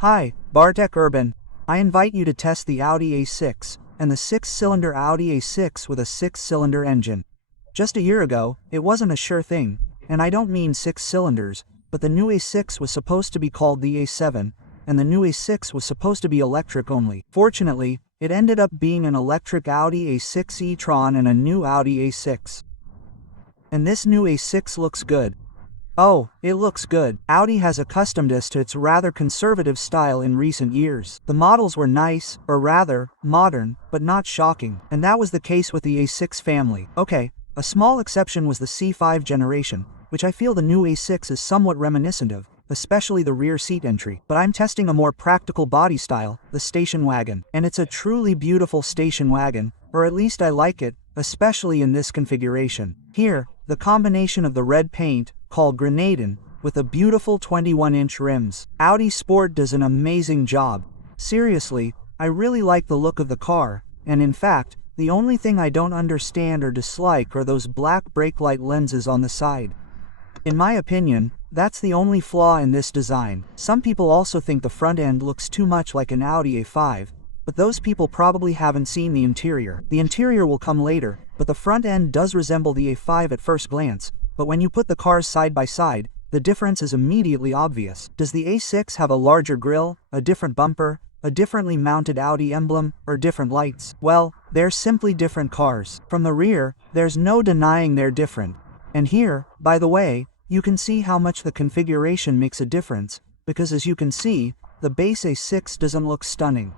Hi, Bartek Urban. I invite you to test the Audi A6 and the 6-cylinder Audi A6 with a 6-cylinder engine. Just a year ago, it wasn't a sure thing, and I don't mean 6 cylinders, but the new A6 was supposed to be called the A7, and the new A6 was supposed to be electric only. Fortunately, it ended up being an electric Audi A6 e-tron and a new Audi A6. And this new A6 looks good. Oh, it looks good. Audi has accustomed us to its rather conservative style in recent years. The models were nice, or rather, modern, but not shocking. And that was the case with the A6 family. Okay, a small exception was the C5 generation, which I feel the new A6 is somewhat reminiscent of, especially the rear seat entry. But I'm testing a more practical body style, the station wagon. And it's a truly beautiful station wagon, or at least I like it, especially in this configuration. Here, the combination of the red paint, called Grenadine, with the beautiful 21-inch rims. Audi Sport does an amazing job. Seriously, I really like the look of the car, and in fact, the only thing I don't understand or dislike are those black brake light lenses on the side. In my opinion, that's the only flaw in this design. Some people also think the front end looks too much like an Audi A5, but those people probably haven't seen the interior. The interior will come later, but the front end does resemble the A5 at first glance, but when you put the cars side by side, the difference is immediately obvious. Does the A6 have a larger grille, a different bumper, a differently mounted Audi emblem, or different lights? Well, they're simply different cars. From the rear, there's no denying they're different. And here, by the way, you can see how much the configuration makes a difference, because as you can see, the base A6 doesn't look stunning.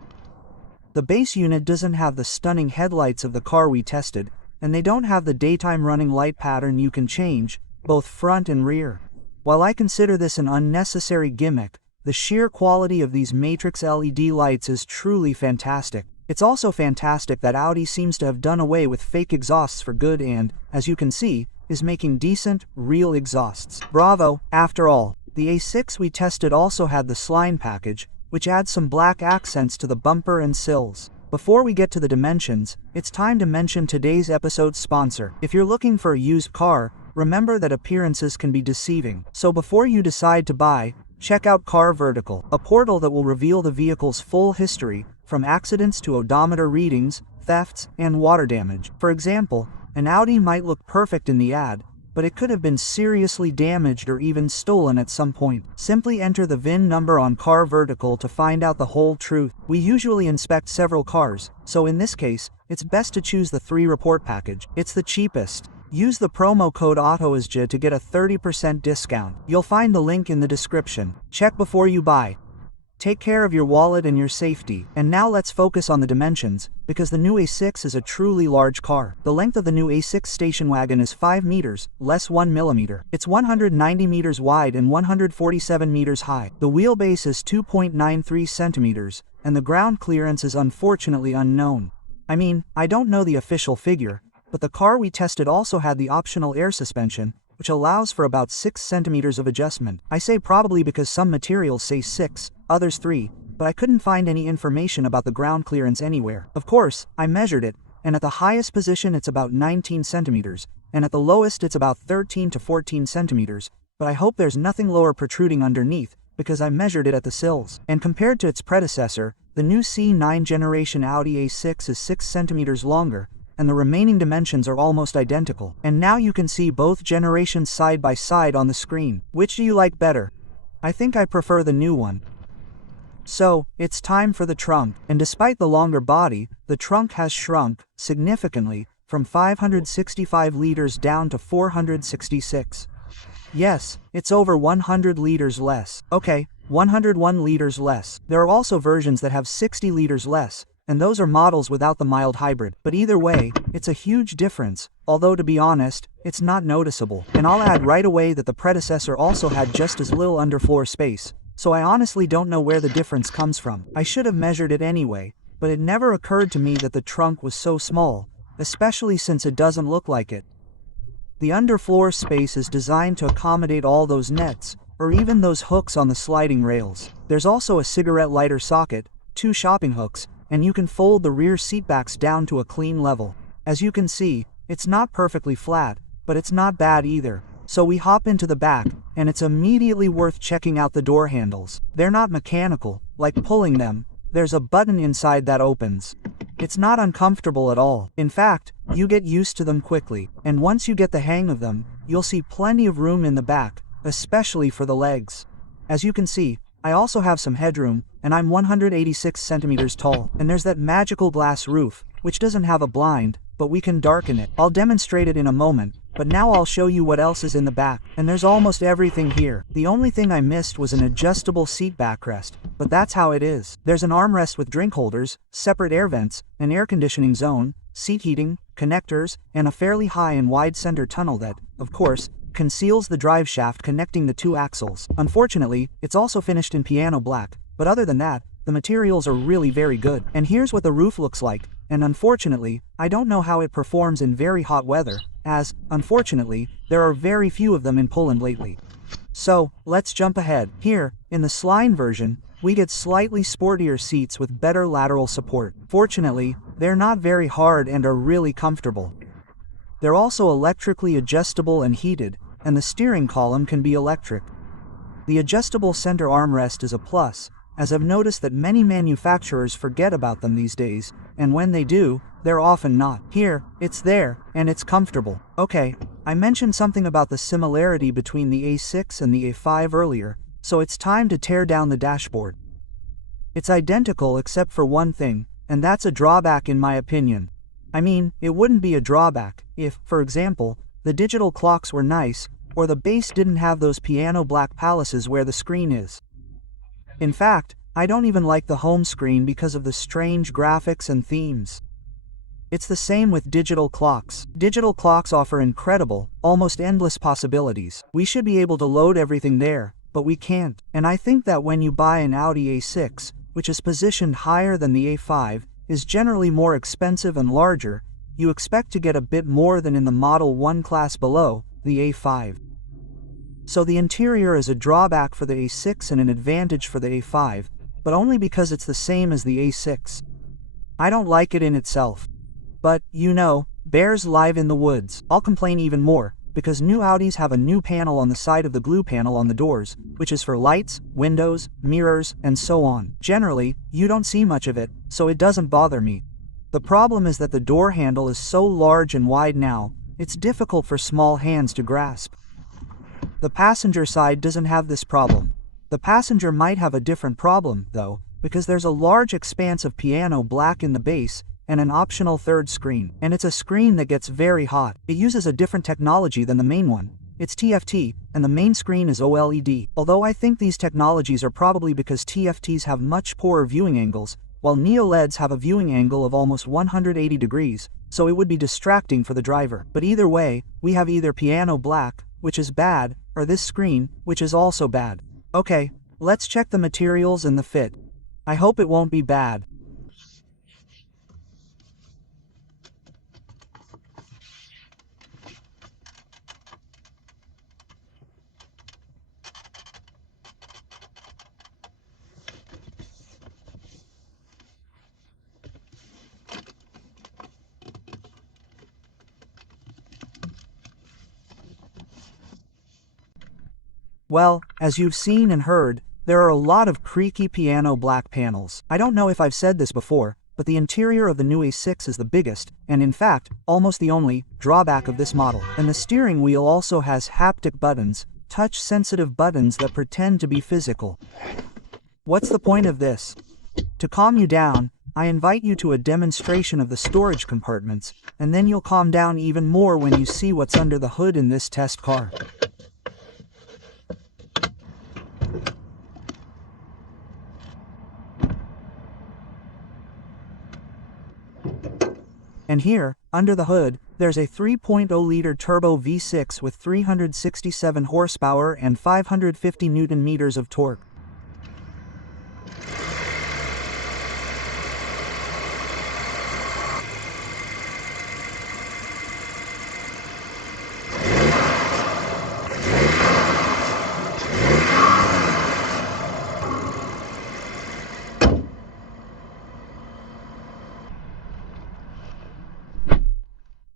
The base unit doesn't have the stunning headlights of the car we tested, and they don't have the daytime running light pattern you can change, both front and rear. While I consider this an unnecessary gimmick, the sheer quality of these matrix LED lights is truly fantastic. It's also fantastic that Audi seems to have done away with fake exhausts for good and, as you can see, is making decent, real exhausts. Bravo! After all, the A6 we tested also had the Sline package, which adds some black accents to the bumper and sills. Before we get to the dimensions, it's time to mention today's episode's sponsor. If you're looking for a used car, remember that appearances can be deceiving. So before you decide to buy, check out Car Vertical, a portal that will reveal the vehicle's full history, from accidents to odometer readings, thefts, and water damage. For example, an Audi might look perfect in the ad, but it could have been seriously damaged or even stolen at some point. Simply enter the VIN number on Car Vertical to find out the whole truth. We usually inspect several cars, so in this case, it's best to choose the 3-report package. It's the cheapest. Use the promo code AutoGarage to get a 30% discount. You'll find the link in the description. Check before you buy. Take care of your wallet and your safety. And now let's focus on the dimensions, because the new A6 is a truly large car. The length of the new A6 station wagon is 5 meters, less 1 millimeter. It's 190 meters wide and 147 meters high. The wheelbase is 2.93 centimeters, and the ground clearance is unfortunately unknown. I mean, I don't know the official figure, but the car we tested also had the optional air suspension, which allows for about 6 centimeters of adjustment. I say probably because some materials say 6, others 3, but I couldn't find any information about the ground clearance anywhere. Of course, I measured it, and at the highest position it's about 19 centimeters, and at the lowest it's about 13 to 14 centimeters, but I hope there's nothing lower protruding underneath, because I measured it at the sills. And compared to its predecessor, the new C9 generation Audi A6 is 6 centimeters longer, and the remaining dimensions are almost identical. And now you can see both generations side by side on the screen. Which do you like better? I think I prefer the new one. So, it's time for the trunk. And despite the longer body, the trunk has shrunk, significantly, from 565 liters down to 466. Yes, it's over 100 liters less. Okay, 101 liters less. There are also versions that have 60 liters less, and those are models without the mild hybrid. But either way, it's a huge difference, although to be honest, it's not noticeable. And I'll add right away that the predecessor also had just as little underfloor space, so I honestly don't know where the difference comes from. I should have measured it anyway, but it never occurred to me that the trunk was so small, especially since it doesn't look like it. The underfloor space is designed to accommodate all those nets, or even those hooks on the sliding rails. There's also a cigarette lighter socket, 2 shopping hooks, and you can fold the rear seatbacks down to a clean level. As you can see, it's not perfectly flat, but it's not bad either. So we hop into the back, and it's immediately worth checking out the door handles. They're not mechanical, like pulling them. There's a button inside that opens. It's not uncomfortable at all. In fact, you get used to them quickly, and once you get the hang of them, you'll see plenty of room in the back, especially for the legs. As you can see, I also have some headroom, and I'm 186 centimeters tall. And there's that magical glass roof, which doesn't have a blind, but we can darken it. I'll demonstrate it in a moment, but now I'll show you what else is in the back. And there's almost everything here. The only thing I missed was an adjustable seat backrest, but that's how it is. There's an armrest with drink holders, separate air vents, an air conditioning zone, seat heating, connectors, and a fairly high and wide center tunnel that, of course, conceals the drive shaft connecting the two axles. Unfortunately, it's also finished in piano black, but other than that, the materials are really very good. And here's what the roof looks like, and unfortunately, I don't know how it performs in very hot weather, as, unfortunately, there are very few of them in Poland lately. So, let's jump ahead. Here, in the Sline version, we get slightly sportier seats with better lateral support. Fortunately, they're not very hard and are really comfortable. They're also electrically adjustable and heated, and the steering column can be electric. The adjustable center armrest is a plus, as I've noticed that many manufacturers forget about them these days, and when they do, they're often not. Here, it's there, and it's comfortable. Okay, I mentioned something about the similarity between the A6 and the A5 earlier, so it's time to tear down the dashboard. It's identical except for one thing, and that's a drawback in my opinion. I mean, it wouldn't be a drawback if, for example, the digital clocks were nice, or the base didn't have those piano black palaces where the screen is. In fact, I don't even like the home screen because of the strange graphics and themes. It's the same with digital clocks. Digital clocks offer incredible, almost endless possibilities. We should be able to load everything there, but we can't. And I think that when you buy an Audi A6, which is positioned higher than the A5, is generally more expensive and larger, you expect to get a bit more than in the Model 1 class below, the A5. So the interior is a drawback for the A6 and an advantage for the A5, but only because it's the same as the A6. I don't like it in itself. But, you know, bears live in the woods. I'll complain even more, because new Audis have a new panel on the side of the glue panel on the doors, which is for lights, windows, mirrors, and so on. Generally, you don't see much of it, so it doesn't bother me. The problem is that the door handle is so large and wide now, it's difficult for small hands to grasp. The passenger side doesn't have this problem. The passenger might have a different problem, though, because there's a large expanse of piano black in the base, and an optional third screen. And it's a screen that gets very hot. It uses a different technology than the main one. It's TFT, and the main screen is OLED. Although I think these technologies are probably because TFTs have much poorer viewing angles, while NeoLEDs have a viewing angle of almost 180 degrees, so it would be distracting for the driver. But either way, we have either piano black, which is bad, or this screen, which is also bad. Okay, let's check the materials and the fit. I hope it won't be bad. Well, as you've seen and heard, there are a lot of creaky piano black panels. I don't know if I've said this before, but the interior of the new A6 is the biggest, and in fact, almost the only, drawback of this model. And the steering wheel also has haptic buttons, touch-sensitive buttons that pretend to be physical. What's the point of this? To calm you down, I invite you to a demonstration of the storage compartments, and then you'll calm down even more when you see what's under the hood in this test car. And here, under the hood, there's a 3.0-liter turbo V6 with 367 horsepower and 550 Nm of torque.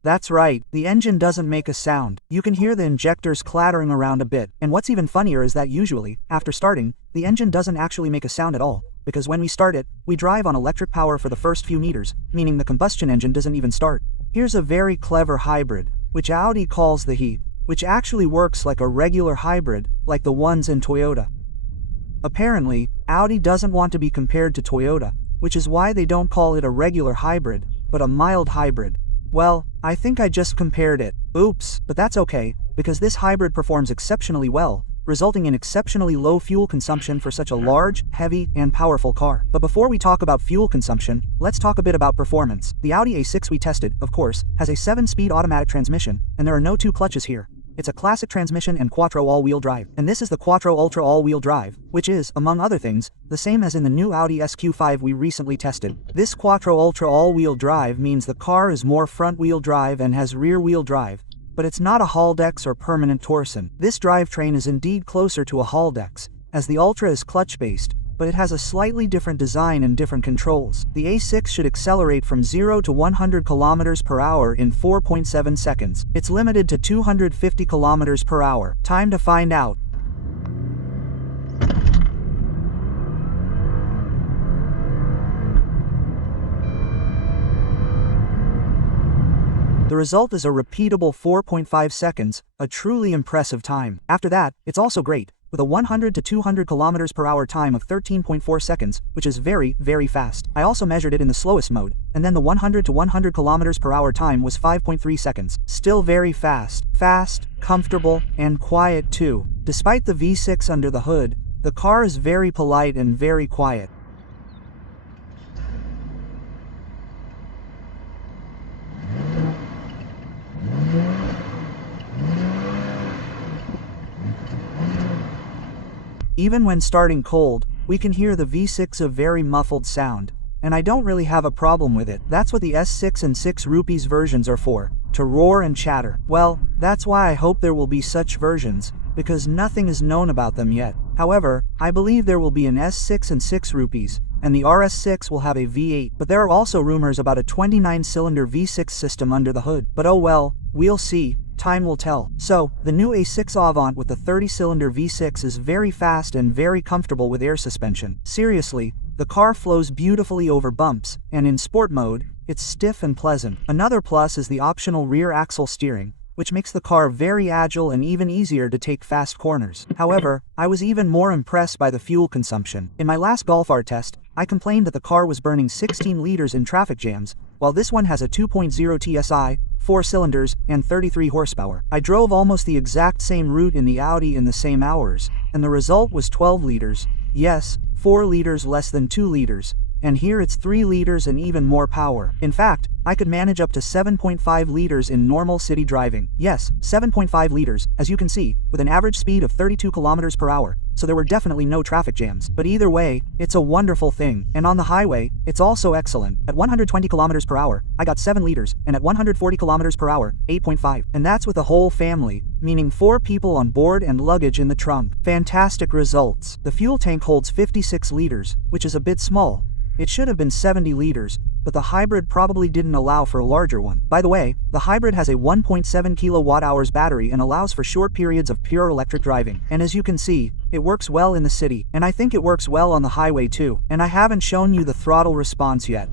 That's right, the engine doesn't make a sound. You can hear the injectors clattering around a bit, and what's even funnier is that usually, after starting, the engine doesn't actually make a sound at all, because when we start it, we drive on electric power for the first few meters, meaning the combustion engine doesn't even start. Here's a very clever hybrid, which Audi calls the He, which actually works like a regular hybrid, like the ones in Toyota. Apparently, Audi doesn't want to be compared to Toyota, which is why they don't call it a regular hybrid, but a mild hybrid. Well, I think I just compared it. Oops, but that's okay, because this hybrid performs exceptionally well, resulting in exceptionally low fuel consumption for such a large, heavy, and powerful car. But before we talk about fuel consumption, let's talk a bit about performance. The Audi A6 we tested, of course, has a 7-speed automatic transmission, and there are no 2 clutches here. It's a classic transmission and quattro all-wheel drive. And this is the Quattro Ultra all-wheel drive, which is, among other things, the same as in the new Audi SQ5 we recently tested. This Quattro Ultra all-wheel drive means the car is more front-wheel drive and has rear-wheel drive, but it's not a Haldex or permanent torsion. This drivetrain is indeed closer to a Haldex, as the Ultra is clutch-based, but it has a slightly different design and different controls. The A6 should accelerate from 0 to 100 km per hour in 4.7 seconds. It's limited to 250 km per hour. Time to find out. The result is a repeatable 4.5 seconds, a truly impressive time. After that, it's also great, with a 100 to 200 km per hour time of 13.4 seconds, which is very, very fast. I also measured it in the slowest mode, and then the 100 to 100 km per hour time was 5.3 seconds. Still very fast. Fast, comfortable, and quiet too. Despite the V6 under the hood, the car is very polite and very quiet. Even when starting cold, we can hear the V6 a very muffled sound, and I don't really have a problem with it. That's what the S6 and 6 rupees versions are for, to roar and chatter. Well, that's why I hope there will be such versions, because nothing is known about them yet. However, I believe there will be an S6 and 6 rupees, and the RS6 will have a V8, but there are also rumors about a 29-cylinder V6 system under the hood. But oh well, we'll see. Time will tell. So, the new A6 Avant with the 30-cylinder V6 is very fast and very comfortable with air suspension. Seriously, the car flows beautifully over bumps, and in sport mode, it's stiff and pleasant. Another plus is the optional rear axle steering, which makes the car very agile and even easier to take fast corners. However, I was even more impressed by the fuel consumption. In my last Golf R test, I complained that the car was burning 16 liters in traffic jams, while this one has a 2.0 TSI, 4 cylinders, and 33 horsepower. I drove almost the exact same route in the Audi in the same hours, and the result was 12 liters. Yes, 4 liters less than 2 liters. And here it's 3 liters and even more power. In fact, I could manage up to 7.5 liters in normal city driving. Yes, 7.5 liters, as you can see, with an average speed of 32 km per hour, so there were definitely no traffic jams. But either way, it's a wonderful thing. And on the highway, it's also excellent. At 120 km per hour, I got 7 liters, and at 140 km per hour, 8.5. And that's with a whole family, meaning 4 people on board and luggage in the trunk. Fantastic results. The fuel tank holds 56 liters, which is a bit small. It should have been 70 liters, but the hybrid probably didn't allow for a larger one. By the way, the hybrid has a 1.7 kilowatt-hours battery and allows for short periods of pure electric driving. And as you can see, it works well in the city, and I think it works well on the highway too. And I haven't shown you the throttle response yet.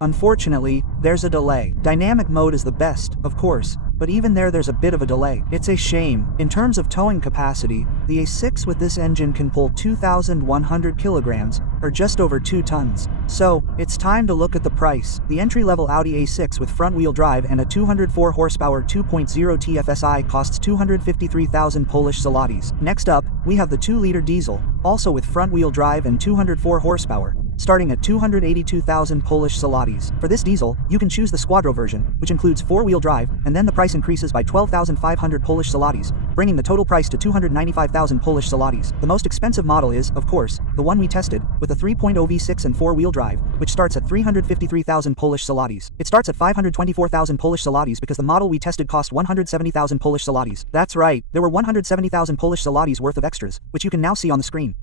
Unfortunately, there's a delay. Dynamic mode is the best, of course, but even there's a bit of a delay. It's a shame. In terms of towing capacity, the A6 with this engine can pull 2,100 kilograms, or just over 2 tons. So, it's time to look at the price. The entry-level Audi A6 with front-wheel drive and a 204 horsepower 2.0 TFSI costs 253,000 Polish zlotys. Next up, we have the 2-liter diesel, also with front-wheel drive and 204 horsepower, starting at 282,000 Polish zlotys. For this diesel, you can choose the Squadro version, which includes 4-wheel drive, and then the price increases by 12,500 Polish zlotys, bringing the total price to 295,000 Polish zlotys. The most expensive model is, of course, the one we tested, with a 3.0 V6 and 4-wheel drive, which starts at 353,000 Polish zlotys. It starts at 524,000 Polish zlotys because the model we tested cost 170,000 Polish zlotys. That's right, there were 170,000 Polish zlotys worth of extras, which you can now see on the screen.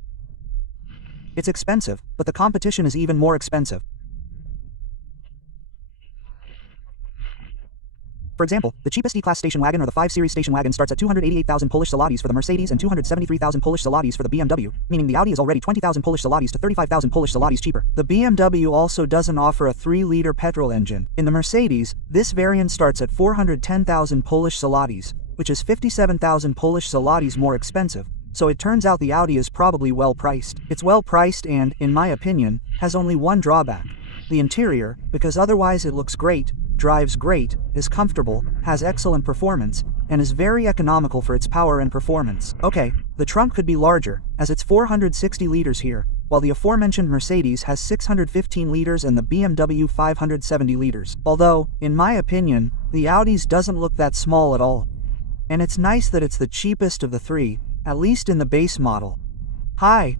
It's expensive, but the competition is even more expensive. For example, the cheapest E-Class station wagon or the 5 Series station wagon starts at 288,000 Polish zlotys for the Mercedes and 273,000 Polish zlotys for the BMW, meaning the Audi is already 20,000 Polish zlotys to 35,000 Polish zlotys cheaper. The BMW also doesn't offer a 3-liter petrol engine. In the Mercedes, this variant starts at 410,000 Polish zlotys, which is 57,000 Polish zlotys more expensive. So it turns out the Audi is probably well priced. It's well priced and, in my opinion, has only one drawback. The interior, because otherwise it looks great, drives great, is comfortable, has excellent performance, and is very economical for its power and performance. Okay, the trunk could be larger, as it's 460 liters here, while the aforementioned Mercedes has 615 liters and the BMW 570 liters. Although, in my opinion, the Audi's doesn't look that small at all. And it's nice that it's the cheapest of the three, at least in the base model. Hi,